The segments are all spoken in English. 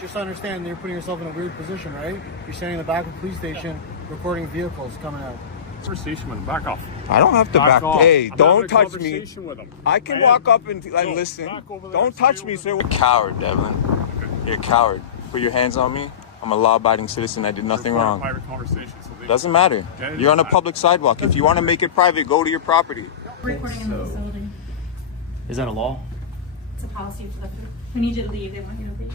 Just understand that you're putting yourself in a weird position, right? You're standing in the back of the police station recording vehicles coming out. Conversation with him. Back off. I don't have to back. Off. Hey, I'm don't touch having a me. conversation with him. I can walk up and listen. Don't touch me, sir. You're a coward, Devlin. You're a coward. Put your hands on me. I'm a law-abiding citizen. I did nothing wrong. Private conversation, so Doesn't matter. You're on a public sidewalk. If you want to make it private, go to your property. Recording in the facility. Is that a law? It's a policy for the. We need you to leave. They want you to leave.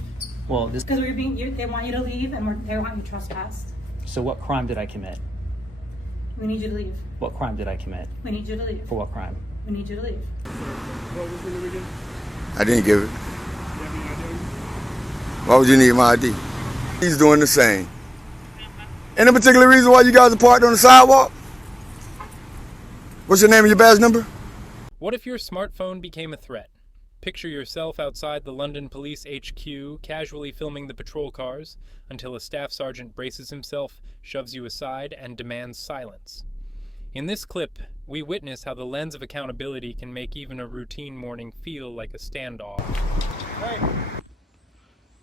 Well, this. Because they want you to leave, and they want you trespassed. So what crime did I commit? We need you to leave. What crime did I commit? We need you to leave. For what crime? We need you to leave. What was your name again? I didn't give it. You have any idea? Why would you need my ID? He's doing the same. Any particular reason why you guys are parked on the sidewalk? What's your name and your badge number? What if your smartphone became a threat? Picture yourself outside the London Police HQ, casually filming the patrol cars, until a staff sergeant braces himself, shoves you aside, and demands silence. In this clip, we witness how the lens of accountability can make even a routine morning feel like a standoff. Hey.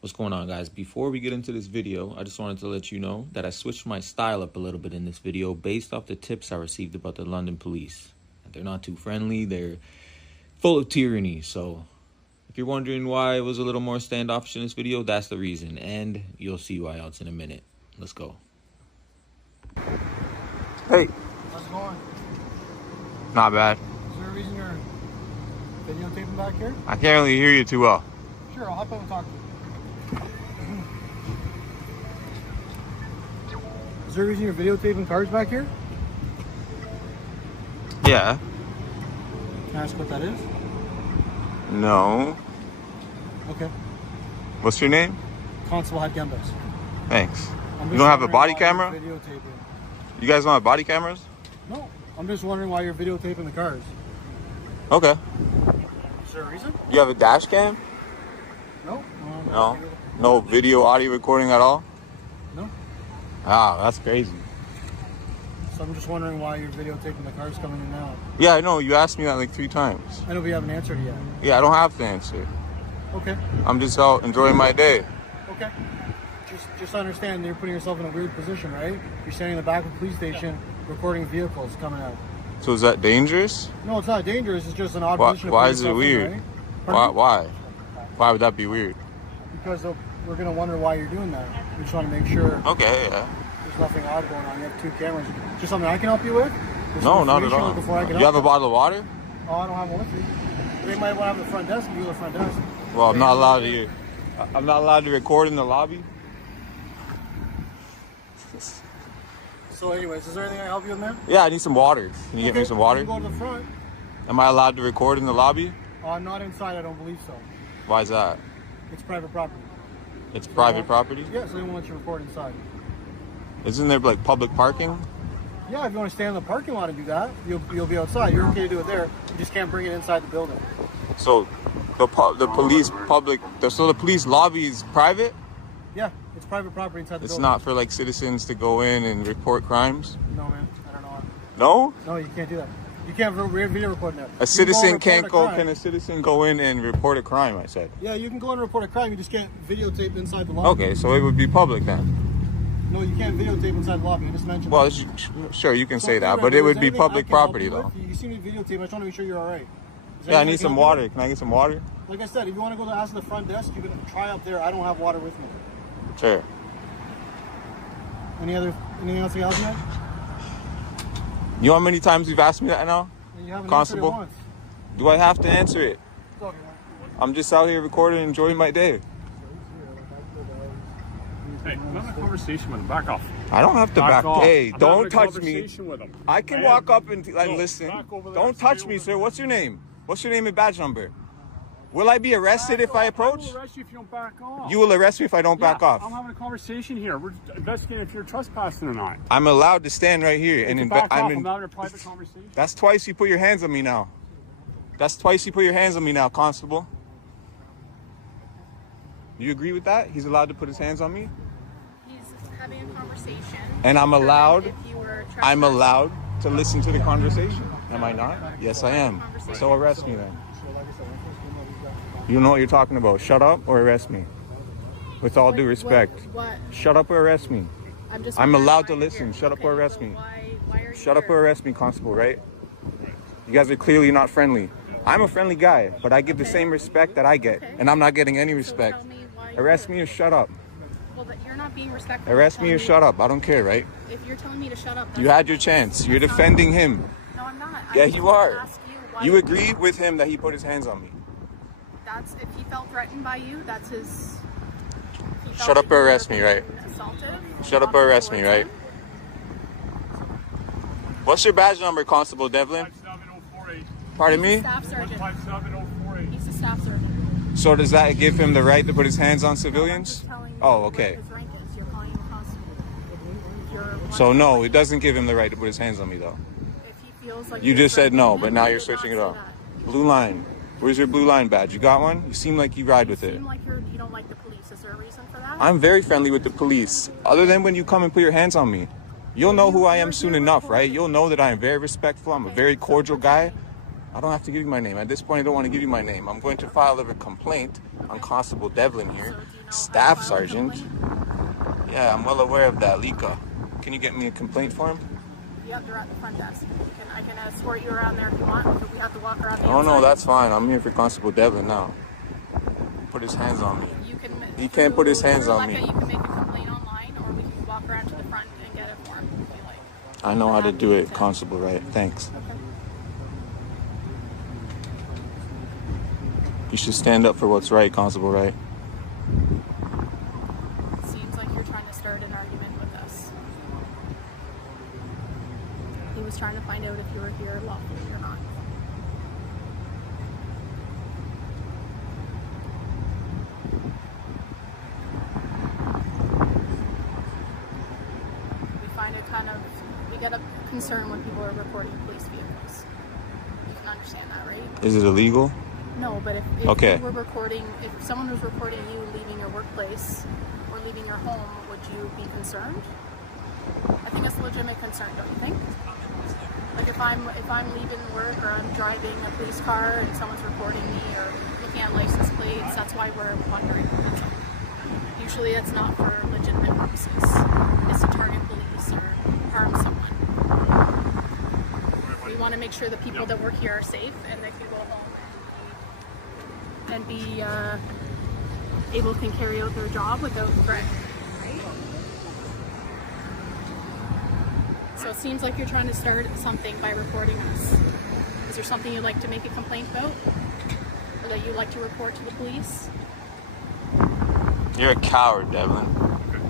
What's going on, guys? Before we get into this video, I just wanted to let you know that I switched my style up a little bit in this video based off the tips I received about the London police. They're not too friendly, they're full of tyranny, so if you're wondering why it was a little more standoffish in this video, that's the reason, and you'll see why else in a minute. Let's go. Hey. How's it going? Not bad. Is there a reason you're videotaping back here? I can't really hear you too well. Sure, I'll hop in and talk to you. Is there a reason you're videotaping cars back here? Yeah. Can I ask what that is? No. Okay. What's your name? Constable Had Gembas. Thanks. You don't have a body camera? Videotaping. You guys don't have body cameras? No. I'm just wondering why you're videotaping the cars. Okay. Is there a reason? You have a dash cam? No. No. No video, audio recording at all? No. Ah, that's crazy. So I'm just wondering why you're videotaping the cars coming in now. Yeah, I know. You asked me that like 3 times. I know we haven't answered yet. Yeah, I don't have to answer. Okay. I'm just out enjoying my day. Okay. Just understand that you're putting yourself in a weird position, right? You're standing in the back of the police station recording vehicles coming out. So is that dangerous? No, it's not dangerous. It's just an odd Why, position. to why put is it yourself weird? in, right? Why? Why would that be weird? Because we're going to wonder why you're doing that. We just want to make sure Okay, yeah. there's nothing odd going on. You have 2 cameras. Is there something I can help you with? There's No, some not at information all. before I can You have help a bottle of water? Oh, I don't have one with me. They might want to have the front desk and do the front desk. Well, I'm not allowed to. I'm not allowed to record in the lobby. So anyways, is there anything I can help you with, man? Yeah, I need some water. Can you get me some water? You can go to the front. Am I allowed to record in the lobby? Not inside, I don't believe so. Why is that? It's private property. It's private property? Yeah, so they won't let you record inside. Isn't there like public parking? Yeah, if you want to stand in the parking lot and do that, you'll be outside. You're okay to do it there. You just can't bring it inside the building. So the police so the police lobby is private? Yeah, it's private property inside the It's building. not for like citizens to go in and report crimes? No, man. I don't know. No? No, you can't do that. You can't video record that. A citizen can't go. Can a citizen go in and report a crime? I said. Yeah, you can go in and report a crime. You just can't videotape inside the lobby. Okay, so it would be public then. No, you can't videotape inside the lobby. I just mentioned. Well, that. sure, you can So say that, anyway, but it if would there's be anything I public can help property you though. with, you see me videotape. I just want to make sure you're all right. Yeah, I need some water. Can I get some water? Like I said, if you want to go to ask the front desk, you can try up there. I don't have water with me. Sure. Anything else I can help you with? You know how many times you've asked me that now? You haven't Constable? answered it once. Do I have to answer it? It's okay, man. I'm just out here recording and enjoying my day. Hey, I'm having a conversation with him. Back off. I don't have to back. off. Hey, I'm don't having a touch me. conversation with him. I can walk up and listen. Don't touch me, sir. What's your name? What's your name and badge number? Will I be arrested if I approach? I will arrest you if you don't back off. You will arrest me if I don't back off. I'm having a conversation here. We're investigating if you're trespassing or not. I'm allowed to stand right here and I'm having a private conversation. That's twice you put your hands on me now. That's twice you put your hands on me now, Constable. You agree with that? He's allowed to put his hands on me? He's having a conversation. And I'm allowed to listen to the conversation. Am I not? Yes, I am. So arrest me then. You know what you're talking about. Shut up or arrest me. With all due respect. What? Shut up or arrest me. I'm allowed to listen. Shut up or arrest me. Why are you Shut up here? or arrest me, Constable, right? You guys are clearly not friendly. I'm a friendly guy, but I give the same respect that I get, and I'm not getting any respect. Tell me why you're Arrest here. me or shut up. Well, but you're not being respectful. Arrest me or shut up. I don't care, right? If you're telling me to shut up, You had your chance. You're defending him. No, I'm not. Yeah, I just you wanna are. ask why You agreed with him that he put his hands on me. That's if he felt threatened by you. That's his. He felt Shut up that or you were arrest me, right? being assaulted, Shut up or arrest me, towards right? him. What's your badge number, Constable Devlin? 57048. Pardon me? Staff sergeant. 57048. He's a staff sergeant. So does that give him the right to put his hands on I'm civilians? just telling you Oh, what okay. his rank is. You're calling him a constable. If you're So no, it doesn't give him the right to put his hands on me, though. If he feels like You you're just said no, threatening but him, now he you're would switching it not up. say that. Blue line. Where's your blue line badge? You got one? You seem like you ride with You it. seem like you don't like the police. Is there a reason for that? I'm very friendly with the police. Other than when you come and put your hands on me. You'll know who I am soon enough, right? You'll know that I am very respectful. I'm a very cordial guy. I don't have to give you my name. At this point, I don't want to give you my name. I'm going to file a complaint on Constable Devlin here, So do you know how Staff to file a Sergeant. complaint? Yeah, I'm well aware of that, LECA. Can you get me a complaint for him? Yep, they're at the front desk. I can escort you around there if you want. But we have to walk around the Oh no, outside. that's fine. I'm here for Constable Devlin now. Put his hands on me. You can. He can't put his hands through on LECA, me. You can make a complaint online, or we can walk around to the front and get it for him if you like. I know how to do it, Okay. Constable, right? Thanks. Okay. You should stand up for what's right, Constable, right? Seems like you're trying to start an argument with us. He was trying to find out if you were here lawfully or not. We find it we get a concern when people are reporting police vehicles. You can understand that, right? Is it illegal? No, but if Okay. you were recording, if someone was recording you leaving your workplace or leaving your home, would you be concerned? I think that's a legitimate concern, don't you think? Like if I'm leaving work or I'm driving a police car and someone's recording me or looking at license plates, that's why we're wondering. Usually it's not for legitimate purposes. It's to target police or harm someone. We want to make sure the people that work here are safe and they can go home and be able to carry out their job without threat. Right? So it seems like you're trying to start something by recording us. Is there something you'd like to make a complaint about? Or that you'd like to report to the police? You're a coward, Devlin.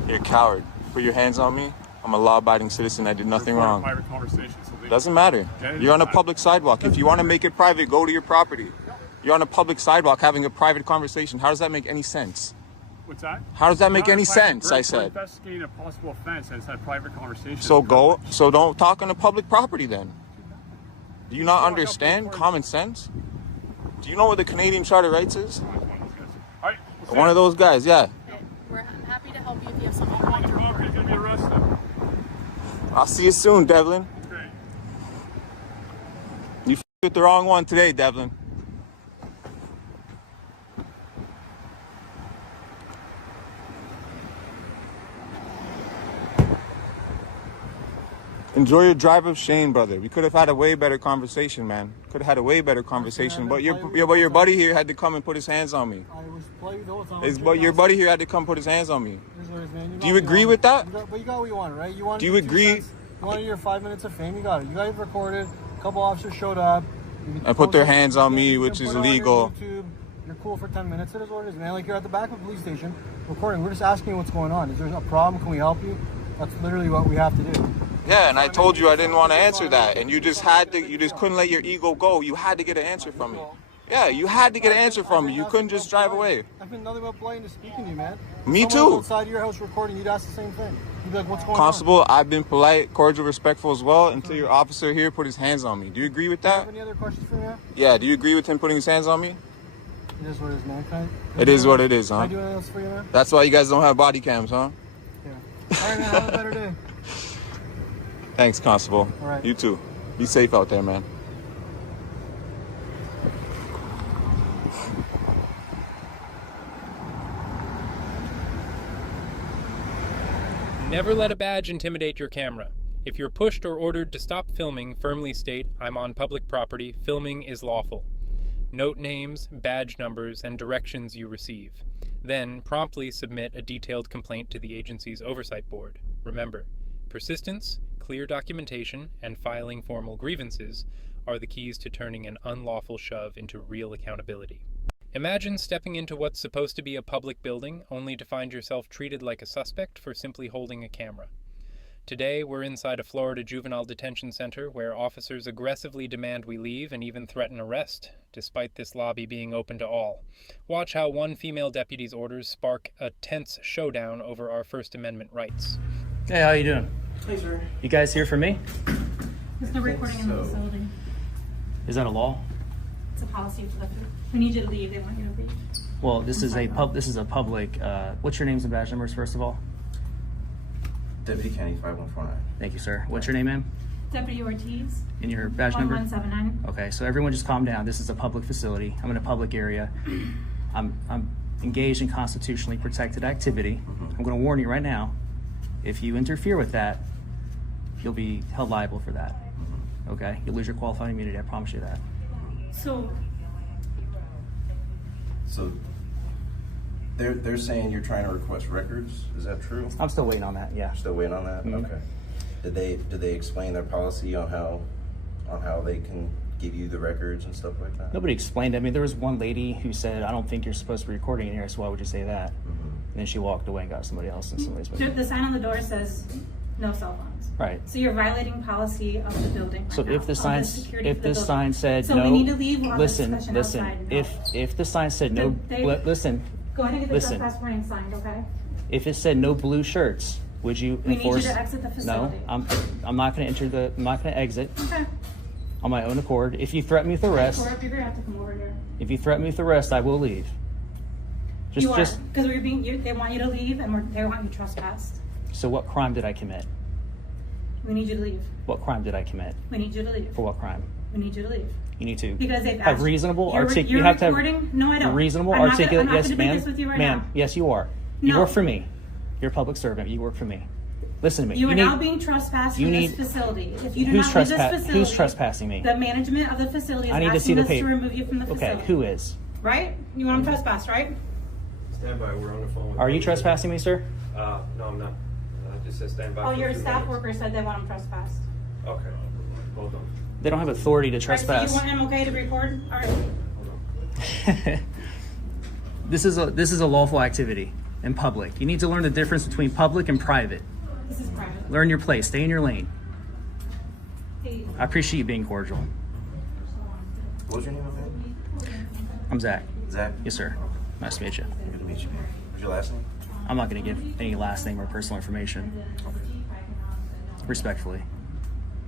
You're a coward. Put your hands on me. I'm a law-abiding citizen. I did nothing Recorded wrong. Private conversation, so they- Doesn't matter. Yeah, it You're on a doesn't public sidewalk. If you want to make it private, go to your property. You're on a public sidewalk having a private conversation. How does that make any sense? What's that? How does that make Not any a private- sense? we're- I said. We're investigating a possible offense and it's a private conversation. So don't talk on a public property then. Do you not understand common sense? Do you know what the Canadian Charter of Rights is? All right. One of those guys, yeah. We're happy to help you if you have something you On want the to property, report. you're gonna be arrested. I'll see you soon, Devlin. Okay. You with the wrong one today, Devlin. Enjoy your drive of shame, brother. We could have had a way better conversation, man. Could have had a way better conversation, but your buddy here had to come and put his hands on me. I was polite the whole time. Your buddy here had to come put his hands on me. Here's what it is, man. Do you agree with that? But you got what you wanted, right? You wanted Do you your 2 agree? cents. You wanted your 5 minutes of fame. You got it. You got it recorded. A couple officers showed up. You And put their posted- hands on me, you can which is put it on your illegal. YouTube. You're cool for 10 minutes. It is what it is, man. Like you're at the back of a police station recording. We're just asking you what's going on. Is there a problem? Can we help you? That's literally what we have to do. Yeah, and I told you I didn't want to answer that, and you just couldn't let your ego go. You had to get an answer from me. Yeah, you had to get an answer from me. You couldn't just drive away. I've been nothing but polite to speaking to you, man. Me Someone too. outside your house recording, you'd ask the same thing. You'd be like, "What's going Constable, I've been polite, cordial, respectful as well until your officer here put his hands on me. Do you agree with on?" Do you that? have any other questions for me, man? Yeah, do you agree with him putting his hands on me? It is what it is, man. Can It is what it is, Can huh? I do anything else for you, man? That's why you guys don't have body cams, huh? Yeah. All right, man. Have a better day. Thanks, Constable. All right. You too. Be safe out there, man. Never let a badge intimidate your camera. If you're pushed or ordered to stop filming, firmly state, "I'm on public property, filming is lawful." Note names, badge numbers, and directions you receive. Then, promptly submit a detailed complaint to the agency's oversight board. Remember, persistence, clear documentation, and filing formal grievances are the keys to turning an unlawful shove into real accountability. Imagine stepping into what's supposed to be a public building only to find yourself treated like a suspect for simply holding a camera. Today, we're inside a Florida juvenile detention center where officers aggressively demand we leave and even threaten arrest, despite this lobby being open to all. Watch how one female deputy's orders spark a tense showdown over our First Amendment rights. Hey, how you doing? Hey, sir. You guys here for me? There's no recording in the facility. Is that a law? It's a policy for the, we need you to leave, they want you to leave. Well, this is a public, what's your names and badge numbers, first of all? Deputy County 5149. Thank you, sir. What's your name, ma'am? Deputy Ortiz, And your badge number? 1179. Okay, so everyone just calm down. This is a public facility. I'm in a public area. I'm engaged in constitutionally protected activity. I'm going to warn you right now, if you interfere with that, you'll be held liable for that. Okay? You'll lose your qualified immunity, I promise you that. So, So they're saying you're trying to request records. Is that true? I'm still waiting on that, yeah. Still waiting on that? Mhm. Okay. Did they explain their policy on how they can give you the records and stuff like that? Nobody explained it. I mean, there was one lady who said, "I don't think you're supposed to be recording in here, so why would you say that?" And then she walked away and got somebody else, and somebody's been... the sign on the door says no cell phones. Right. So you're violating policy of the building right So now, if the of sign, security if for the this building. sign said So no, we need to leave while there's listen, discussion listen. outside. If the sign said no, listen. Go ahead and get the listen. trespass warning signed, okay? If it said no blue shirts, would you We need you enforce? to exit the facility. No, I'm not going to enter the. I'm not going to exit Okay. on my own accord. If you threaten me with arrest, Or if you're gonna have to come over here. if you threaten me with arrest, I will leave. You are, Just. because we're being. They want you to leave, and they want you trespassed. So what crime did I commit? We need you to leave. What crime did I commit? We need you to leave. For what crime? We need you to leave. You need to Because they've have asked- reasonable You're articulate. you're You have to have recording? No, I don't. reasonable I'm not gonna- articulate. I'm not Yes, gonna do ma'am. this with you right Ma'am. now. Yes, you are. You No. work for me. You're a public servant. You work for me. Listen to me. You are need- now being trespassed you from need- this facility. If you do Who's not leave this trespass- facility, who's trespassing me? The management of the facility is I need to see asking the us to paper. remove you from the facility. Okay, who is? Right? You want them trespassed, right? Stand by, we're on the phone. Are you trespassing me, sir? No, I'm not. I just said stand by. Oh, for your a few staff minutes. worker said they want them trespassed. Okay, hold on. They don't have authority to Right, trespass. so you want him okay to record? All right. Hold on. This is a lawful activity in public. You need to learn the difference between public and private. This is private. Learn your place. Stay in your lane. Hey, I appreciate you being cordial. What was your name again? I'm Zach. Zach? Yes, sir. Nice to meet you. Good to meet you. What's your last name? I'm not going to give any last name or personal information. Respectfully.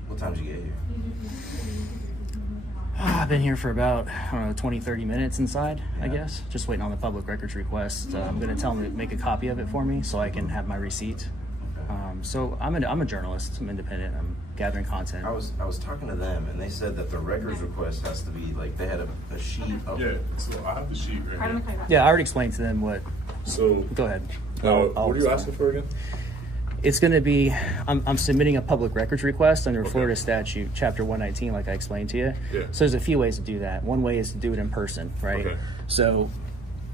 What time did you get here? I've been here for about, I don't know, 20, 30 minutes inside, I guess. Just waiting on the public records request. I'm going to tell them to make a copy of it for me so I can have my receipt. So I'm a journalist. I'm independent. I'm gathering content. I was talking to them, and they said that the records request has to be, like, they had a sheet of... Yeah, so I have the sheet right pardon here. me, Kyle. Yeah, I already explained to them what. So, Go ahead. what are you asking for again? It's going to be, I'm submitting a public records request under Florida statute, chapter 119, like I explained to you. Yeah. So there's a few ways to do that. One way is to do it in person, right? Okay. So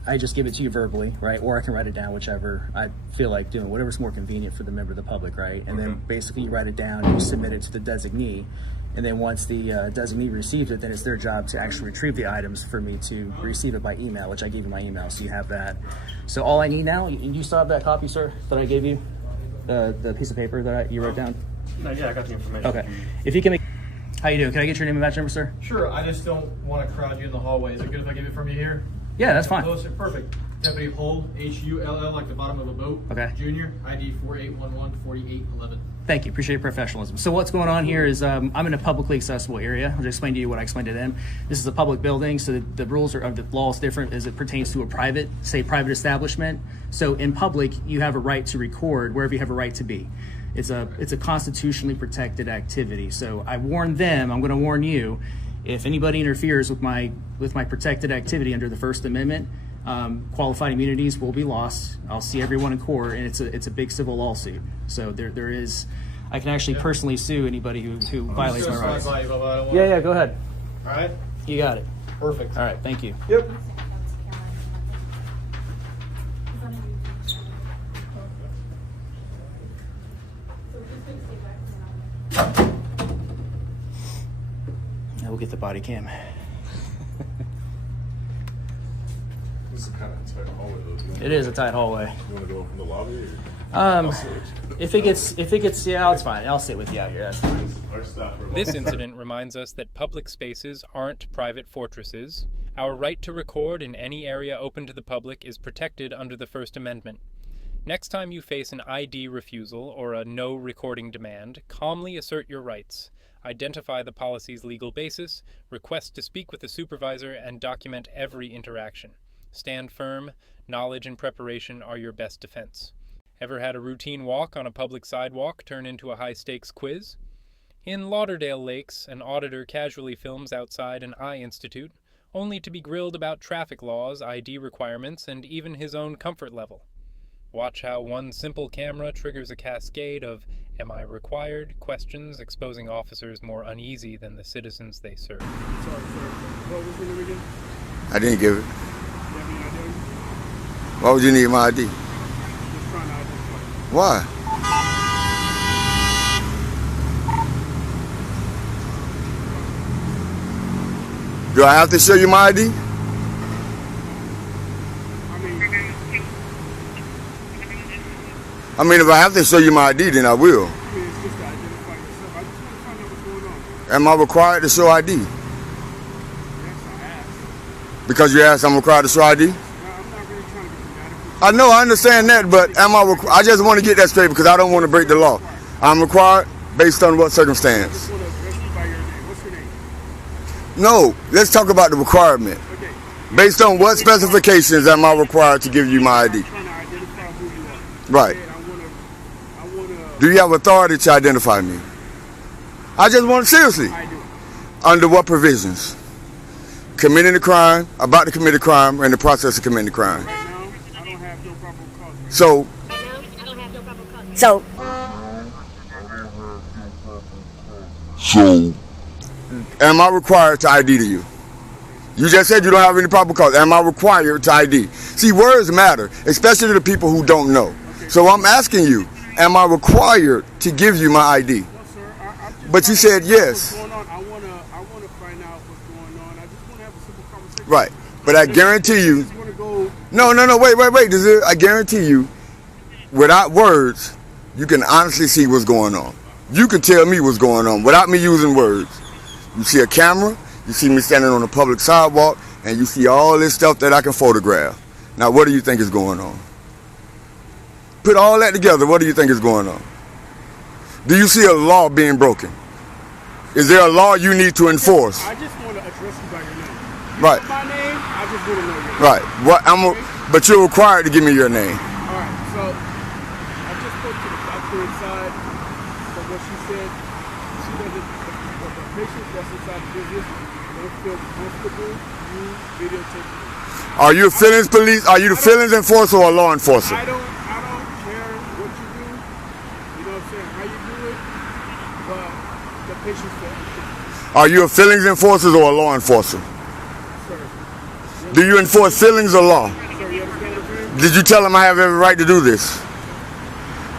I just give it to you verbally, right? Or I can write it down, whichever I feel like doing, whatever's more convenient for the member of the public, right? And then basically you write it down and you submit it to the designee. And then once the designee receives it, then it's their job to actually retrieve the items for me to receive it by email, which I gave you my email, so you have that. So all I need now, you still have that copy, sir, that I gave you? The piece of paper that you wrote down? No, yeah, I got the information. Okay. If you can make... How you doing? Can I get your name and badge number, sir? Sure, I just don't want to crowd you in the hallway. Is it good if I give it from you here? Yeah, that's fine. Closer, perfect. Deputy Hull, Hull, like the bottom of a boat. Okay. Junior, ID 4811-4811. Thank you. Appreciate your professionalism. So what's going on here is I'm in a publicly accessible area. I'll just explain to you what I explained to them. This is a public building, so the rules are, the law is different as it pertains to a private establishment. So in public, you have a right to record wherever you have a right to be. It's a constitutionally protected activity. So I warned them, I'm going to warn you, if anybody interferes with my protected activity under the First Amendment, qualified immunities will be lost. I'll see everyone in court, and it's a big civil lawsuit. So there is, I can actually personally sue anybody who violates my rights. Yeah, go ahead. All right. You got it. Perfect. All right, thank you. Yep. Now we'll get the body cam. This is kind of a tight hallway, though. It is a tight hallway. You want to go from the lobby? Or? If it gets, yeah, it's fine. I'll sit with you out here. That's fine. This incident reminds us that public spaces aren't private fortresses. Our right to record in any area open to the public is protected under the First Amendment. Next time you face an ID refusal or a no recording demand, calmly assert your rights. Identify the policy's legal basis, request to speak with the supervisor, and document every interaction. Stand firm. Knowledge and preparation are your best defense. Ever had a routine walk on a public sidewalk turn into a high-stakes quiz? In Lauderdale Lakes, an auditor casually films outside an eye institute, only to be grilled about traffic laws, ID requirements, and even his own comfort level. Watch how one simple camera triggers a cascade of "Am I required?" questions, exposing officers more uneasy than the citizens they serve. Sorry, sir. What was your name again? I didn't give it. You have any idea? Why would you need my ID? Just trying to identify. Why? Do I have to show you my ID? I mean, if I have to show you my ID, then I will. It's just to identify yourself. I just want to find out what's going on. Am I required to show ID? Yes, I asked. Because you asked I'm required to show ID? No, I'm not really trying to get dramatic. I know, I understand that, but am I I just want to get that straight because I don't want to break the law. I'm required based on what circumstance? I just want to address you by your name. What's your name? No, let's talk about the requirement. Okay. Based on what specifications am I required to give you my ID? I'm trying to identify who you are. Right. Do you have authority to identify me? I just want, seriously. I do. Under what provisions? Committing a crime, about to commit a crime, or in the process of committing a crime. Right now, I don't have no probable cause. So, am I required to ID to you? You just said you don't have any probable cause. Am I required to ID? See, words matter, especially to the people who don't know. Okay. So I'm asking you, am I required to give you my ID? No, sir. But you said yes. What's going on? I wanna find out what's going on. I just want to have a simple conversation. Right. But I guarantee you. I just want to go. No, wait. I guarantee you, without words, you can honestly see what's going on. You can tell me what's going on without me using words. You see a camera, you see me standing on a public sidewalk, and you see all this stuff that I can photograph. Now, what do you think is going on? Put all that together, what do you think is going on? Do you see a law being broken? Is there a law you need to enforce? I just want to address you by your name. Right. My name, I just want to know your name. Right. But you're required to give me your name. All right. So I just spoke to the doctor inside. But what she said, she doesn't. The patients that's inside the business don't feel comfortable you videotaping. Are you a feelings police? Are you the feelings enforcer or a law enforcer? I don't care what you do. You know what I'm saying? How you do it, but the patients feel. Are you a feelings enforcer or a law enforcer? Sir. Do you enforce feelings or law? Sir, you understand what I'm saying? Did you tell him I have every right to do this?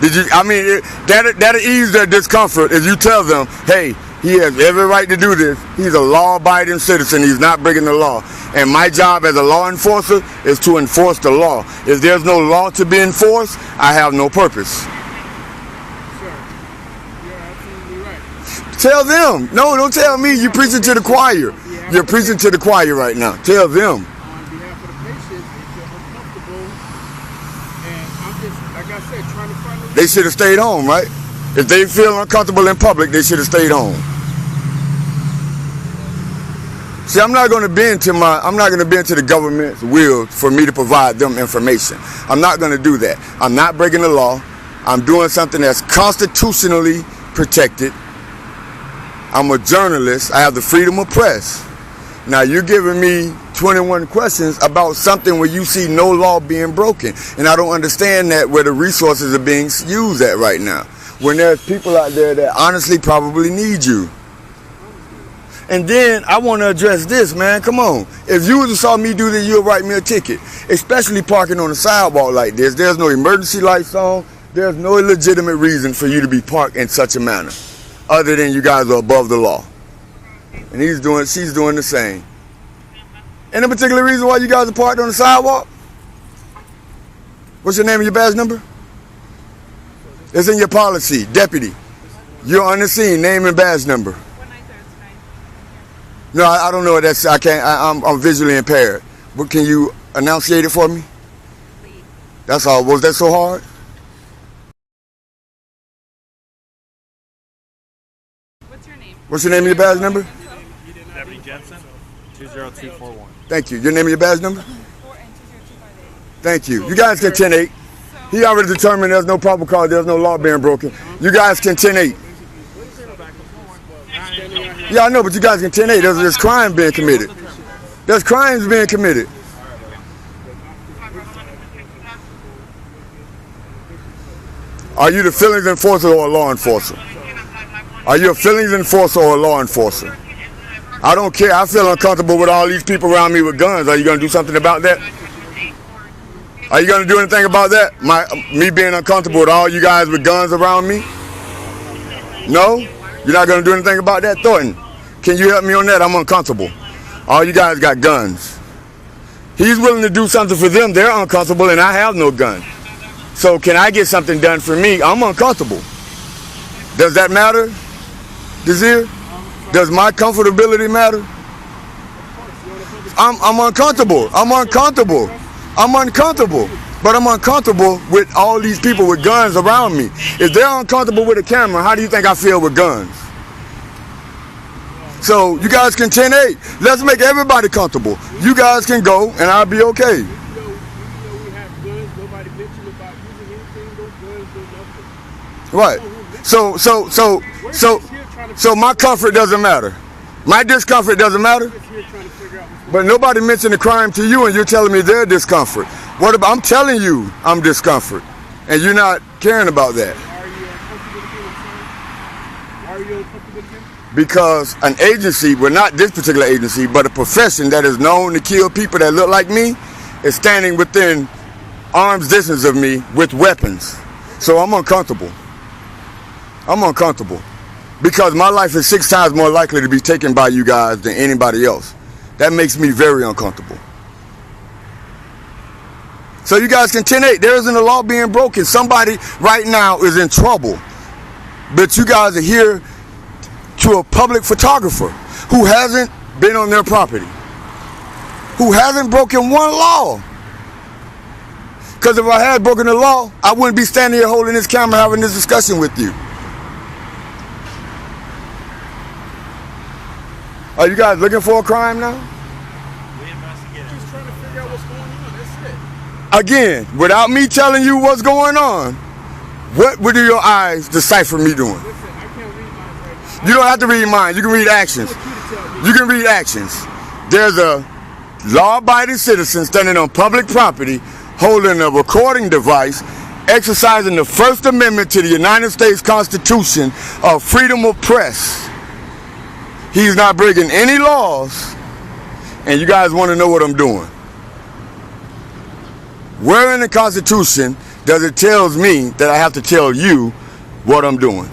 Did you? I mean, that'll ease their discomfort if you tell them, hey, he has every right to do this. He's a law-abiding citizen. He's not breaking the law. And my job as a law enforcer is to enforce the law. If there's no law to be enforced, I have no purpose. Sir, you're absolutely right. Tell them. No, don't tell me. You're preaching to the choir. You're preaching to the choir right now. Tell them. On behalf of the patients, they feel uncomfortable. And I'm just, like I said, trying to find a... They should have stayed home, right? If they feel uncomfortable in public, they should have stayed home. See, I'm not going to bend to the government's will for me to provide them information. I'm not going to do that. I'm not breaking the law. I'm doing something that's constitutionally protected. I'm a journalist. I have the freedom of press. Now, you're giving me 21 questions about something where you see no law being broken. And I don't understand that where the resources are being used at right now. When there's people out there that honestly probably need you. And then I want to address this, man. Come on. If you would have saw me do this, you'll write me a ticket. Especially parking on the sidewalk like this. There's no emergency lights on. There's no legitimate reason for you to be parked in such a manner. Other than you guys are above the law. And she's doing the same. Any particular reason why you guys are parked on the sidewalk? What's your name and your badge number? It's in your policy. Deputy. You're on the scene. Name and badge number. No, I don't know. I'm visually impaired. But can you enunciate it for me? That's all. Was that so hard? What's your name? What's your name and your badge number? Deputy Jensen, 20241. Thank you. Your name and your badge number? Thank you. You guys can 10-8. He already determined there's no probable cause, there's no law being broken. You guys can 10-8. Yeah, I know, but you guys can 10-8. There's crime being committed. There's crimes being committed. Are you the feelings enforcer or a law enforcer? Are you a feelings enforcer or a law enforcer? I don't care. I feel uncomfortable with all these people around me with guns. Are you going to do something about that? Are you going to do anything about that? Me being uncomfortable with all you guys with guns around me? No? You're not going to do anything about that? Thornton, can you help me on that? I'm uncomfortable. All you guys got guns. He's willing to do something for them. They're uncomfortable and I have no gun. So can I get something done for me? I'm uncomfortable. Does that matter? Desir? Does my comfortability matter? I'm uncomfortable. I'm uncomfortable. I'm uncomfortable. But I'm uncomfortable with all these people with guns around me. If they're uncomfortable with a camera, how do you think I feel with guns? So you guys can 10-8. Let's make everybody comfortable. You guys can go and I'll be okay. Right. So my comfort doesn't matter. My discomfort doesn't matter. But nobody mentioned the crime to you and you're telling me their discomfort. What about, I'm telling you I'm discomfort and you're not caring about that. Because an agency, well not this particular agency, but a profession that is known to kill people that look like me is standing within arm's distance of me with weapons. So I'm uncomfortable. I'm uncomfortable. Because my life is 6 times more likely to be taken by you guys than anybody else. That makes me very uncomfortable. So you guys can 10-8. There isn't a law being broken. Somebody right now is in trouble. But you guys are here to a public photographer who hasn't been on their property. Who hasn't broken one law. Because if I had broken the law, I wouldn't be standing here holding this camera having this discussion with you. Are you guys looking for a crime now? We investigated. Just trying to figure out what's going on. That's it. Again, without me telling you what's going on, what would your eyes decipher me doing? Listen, I can't read mine right now. You don't have to read mine. You can read actions. You can read actions. There's a law-abiding citizen standing on public property holding a recording device exercising the First Amendment to the United States Constitution of freedom of press. He's not breaking any laws, and you guys want to know what I'm doing. Where in the Constitution does it tell me that I have to tell you what I'm doing?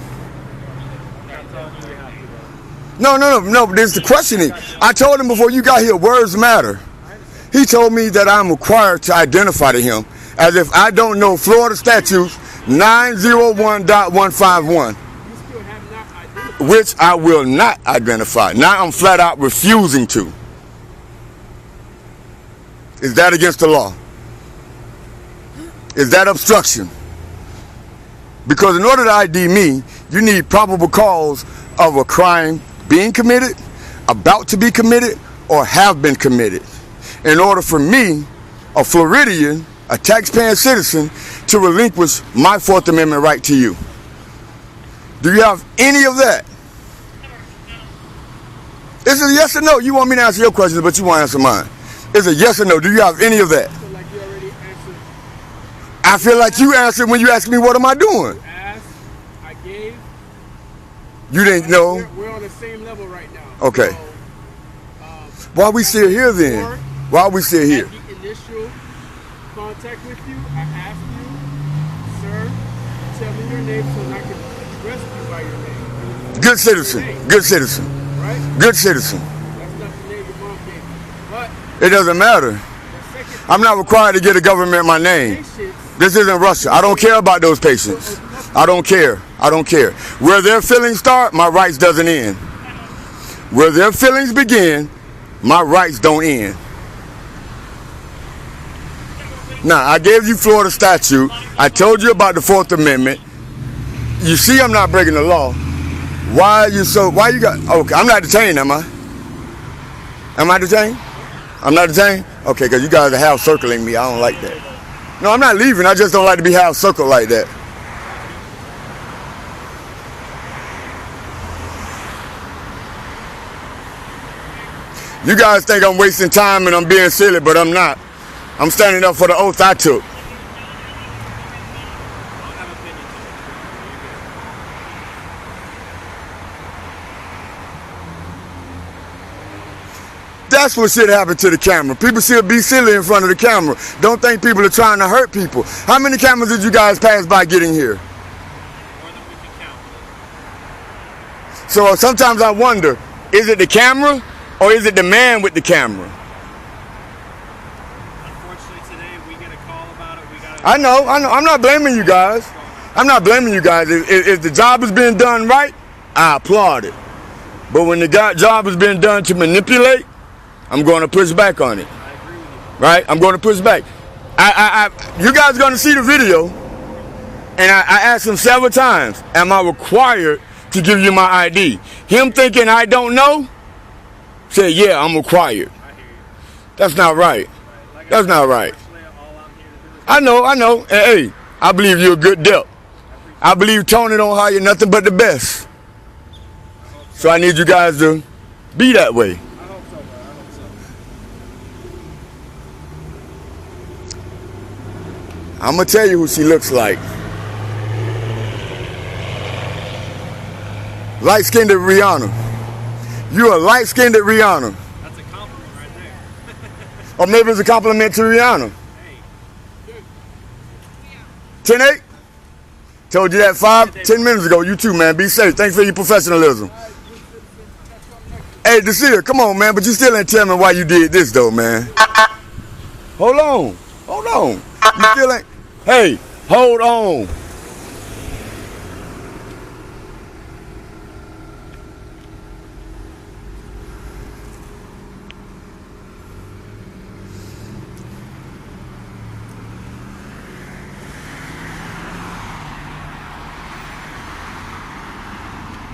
No, there's the questioning. I told him before you got here, words matter. He told me that I'm required to identify to him as if I don't know Florida statutes 901.151. Which I will not identify. Now I'm flat out refusing to. Is that against the law? Is that obstruction? Because in order to ID me, you need probable cause of a crime being committed, about to be committed, or have been committed. In order for me, a Floridian, a taxpaying citizen, to relinquish my Fourth Amendment right to you. Do you have any of that? Is it yes or no? You want me to answer your questions, but you won't answer mine. It's a yes or no. Do you have any of that? I feel like you already answered. I feel like you answered when you asked me, what am I doing? You asked, I gave. You didn't know. We're on the same level right now. Okay. So, Why we still here then? Why we still here? at the initial contact with you, I asked you, sir, tell me your name so I can address you by your name. Good citizen. Good citizen. Right? Good citizen. That's not the name your mom gave me. But It doesn't matter. the second I'm not required to give the government my name. patience, This isn't Russia. I don't care about those patients. I don't care. I don't care. Where their feelings start, my rights doesn't end. Where their feelings begin, my rights don't end. Now, I gave you Florida statute. I told you about the 4th Amendment. You see I'm not breaking the law. Why you got, okay, I'm not detained, am I? Am I detained? I'm not detained? Okay, because you guys are half circling me. I don't like that. No, I'm not leaving. I just don't like to be half circled like that. You guys think I'm wasting time and I'm being silly, but I'm not. I'm standing up for the oath I took. That's what should happen to the camera. People should be silly in front of the camera. Don't think people are trying to hurt people. How many cameras did you guys pass by getting here? More than we can count. So sometimes I wonder, is it the camera or is it the man with the camera? Unfortunately, today we get a call about it. I know. I'm not blaming you guys. I'm not blaming you guys. If the job is being done right, I applaud it. But when the job is being done to manipulate, I'm going to push back on it. I agree with you. Right? I'm going to push back. You guys are going to see the video, and I asked him several times, am I required to give you my ID? Him thinking I don't know, said, yeah, I'm required. I hear you. That's not right. Like That's not right. unfortunately, all I'm here to do is I know. And, hey, I believe you're a good dip. I believe Tony don't hire nothing but the best. So I need you guys to be that way. I hope so, bro. I hope so. I'm going to tell you who she looks like. Light-skinned Rihanna. You're a light-skinned Rihanna. That's a compliment right there. Or maybe it's a compliment to Rihanna. Hey, 10-8? Told you that 5-10 minutes ago. You too, man. Be safe. Thanks for your professionalism. Hey, Desir, come on, man. But you still ain't tell me why you did this, though, man. Hold on. You still ain't. Hey, hold on.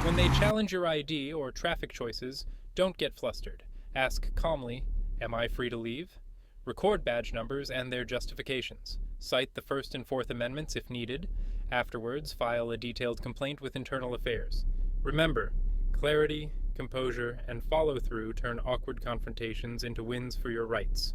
When they challenge your ID or traffic choices, don't get flustered. Ask calmly, am I free to leave? Record badge numbers and their justifications. Cite the First and Fourth Amendments if needed. Afterwards, file a detailed complaint with Internal Affairs. Remember, clarity, composure, and follow-through turn awkward confrontations into wins for your rights.